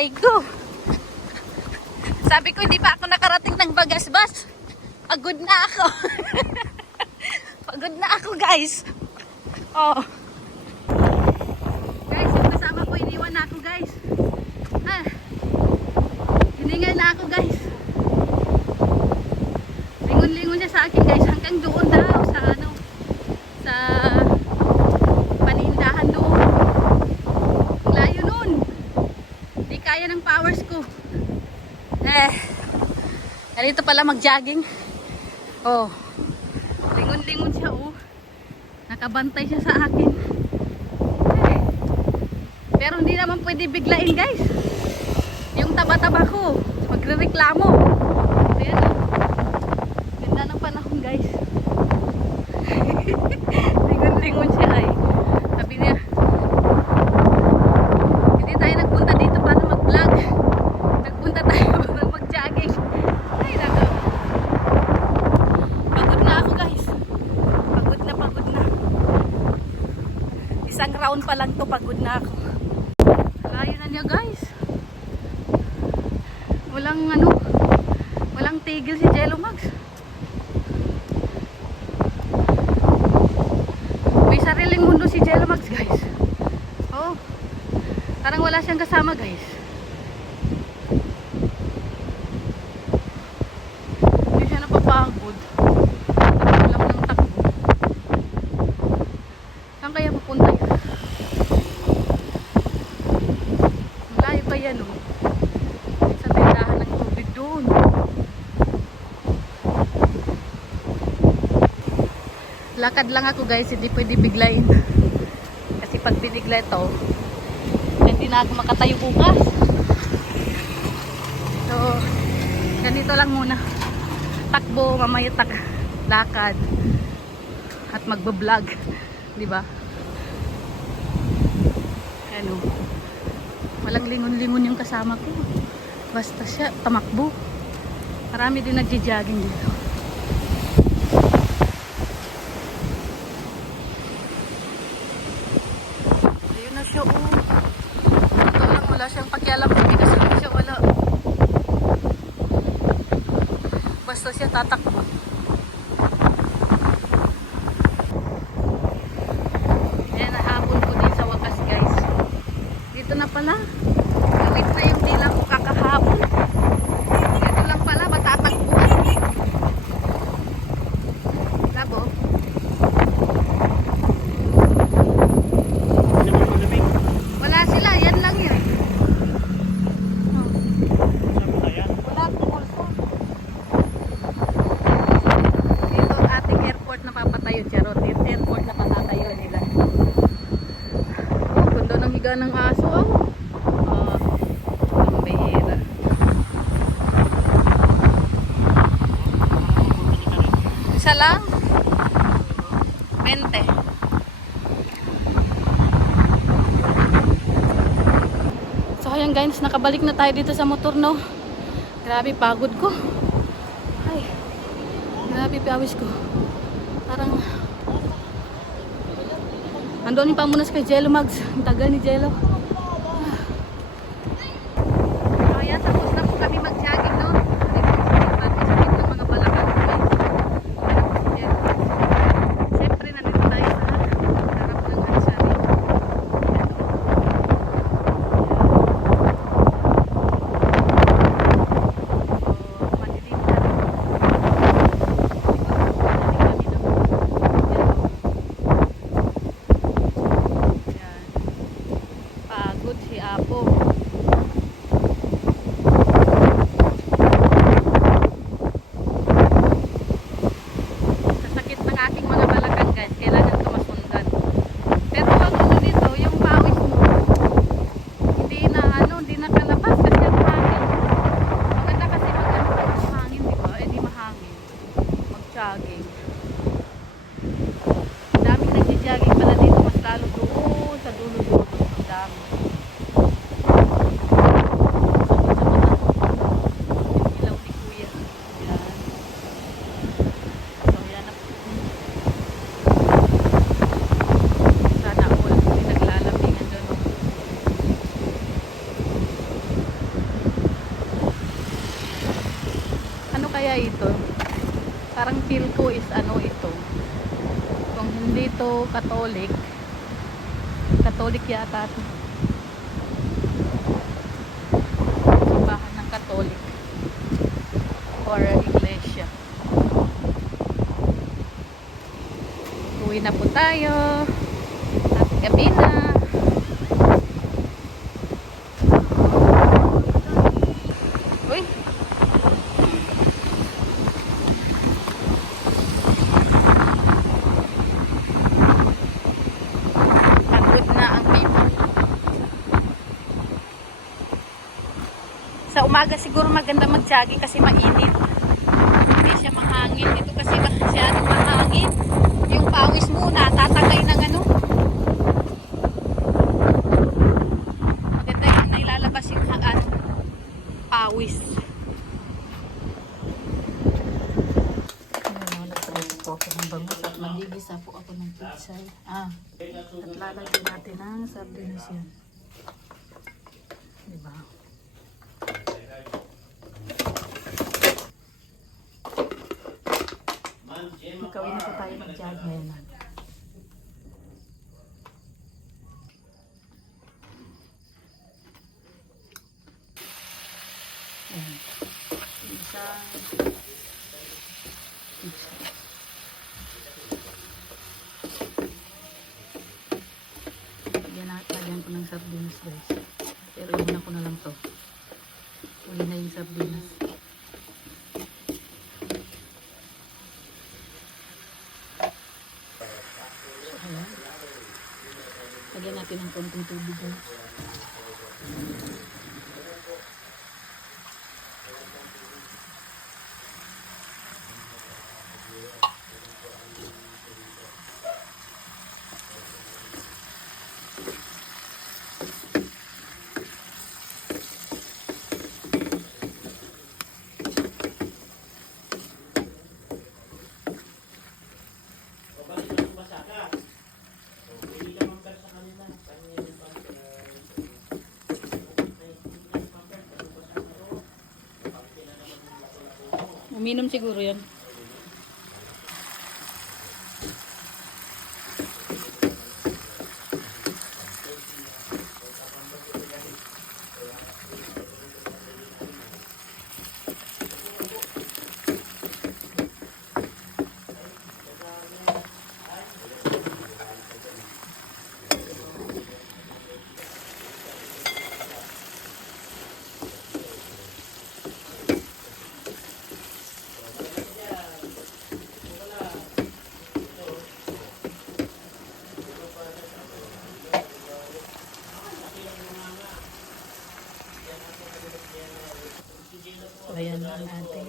Aray ko. Sabi ko hindi pa ako nakarating ng Bagasbas. Pagod na ako. Pagod na ako guys. Oh. Guys, yung kasama ko iniwan na ako guys. Ah. Hiningal na ako guys. Lingon-lingon siya sa akin guys. Hanggang doon daw sa ano. Sa panindahan doon. Layo nun. Hindi kaya ng powers ko. Narito pala mag-jogging. Oh. Lingon-lingon siya oh. Nakabantay siya sa akin. Pero hindi naman pwede biglain guys. Yung taba-taba ko, magrereklamo. Ayan oh. Ganda ng panahon guys. Lingon-lingon siya ay. Sabi niya, hindi tayo nagpunta dito para mag-vlog. Nagpunta tayo para mag-jogging. Ay nako. Pagod na ako guys. Pagod na. Isang round pa lang to, pagod na ako. Layo na niya guys. Walang tigil si Jello Mags. May sariling mundo si Jello Mags guys. Oh. Parang wala siyang kasama guys. Hindi siya napapagod. Lang ng takbo. Saan kaya pupunta yun? Malayo kaya no? Sa tindahan ng tubig doon. Lakad lang ako guys, hindi pwede biglayin. Kasi pag binigla ito, hindi na ako makatayo bukas. So, ganito lang muna. Takbo, mamaya lakad. At magbablog. Diba? Ano? Walang lingon-lingon yung kasama ko. Basta siya, tamakbo. Marami din nagji-jogging dito. Ayun na siya, oh. Ito lang, wala siyang pakialam. Hindi kasama siya, wala. Basta siya tatakbo. Ayan, nahabol ko din sa wakas, guys. Dito na pala. Galit na yung dila ko kakahabol. Dito lang pala, matatakbo. Labo. Wala sila, yan lang yun. Wala akong pulso. Dito ating airport na papatayo, charot. Airport na patatayo nila. Kundo ng higa ng aso, oh. Ang bihira. Isa lang? 20. So ayan guys, nakabalik na tayo dito sa motor, no. Grabe pagod ko. Ay. Grabe pawis ko. Parang andun yung pamunas kay Jello Mags. Ang tagal ni Jello. Ayan, tapos na po kami mag-jogging, no. Sakit ng mga balakang ko, guys. Siyempre, nandito tayo sa harap ng Hansari. Madilim na. Pagod si Apo. Kasakit ng aking mga balakang guys, kailangan ko masundan. Pero pag ano dito, yung pawis mo, hindi na kalabas kasi ang hangin. Maganda kasi hangin, di ba? Di mahangin. Mag-jogging. Daming nagji-jogging pala dito, mas lalo doon sa dulo-dulo. Ang dami. ito. Parang feel ko is ano ito. Kung hindi to Catholic. Catholic yata ito. Simbahan ng Catholic. Or iglesia. Uwi na po tayo. At gabi na. Uy. Pagod na ang people. Sa umaga siguro maganda mag-jogging kasi mainit. Hindi siya mahangin. Dito kasi masyadong mahangin. Yung pawis mo natatagay ng ano. Maganda yung nailalabas yung pawis. Nagprito po ako ng bangus at magigisa po ako ng pizza. At lalagyan natin ng sardinas yan. Diba? Ikawin na po tayo mag-jog ngayon. Isang pizza. Lagyan ko ng sardinas guys. Pero iwan ko na lang to. Uli na yung sardinas. Lagyan natin ng konting tubig. Uminom siguro yan. So, ayan lang natin.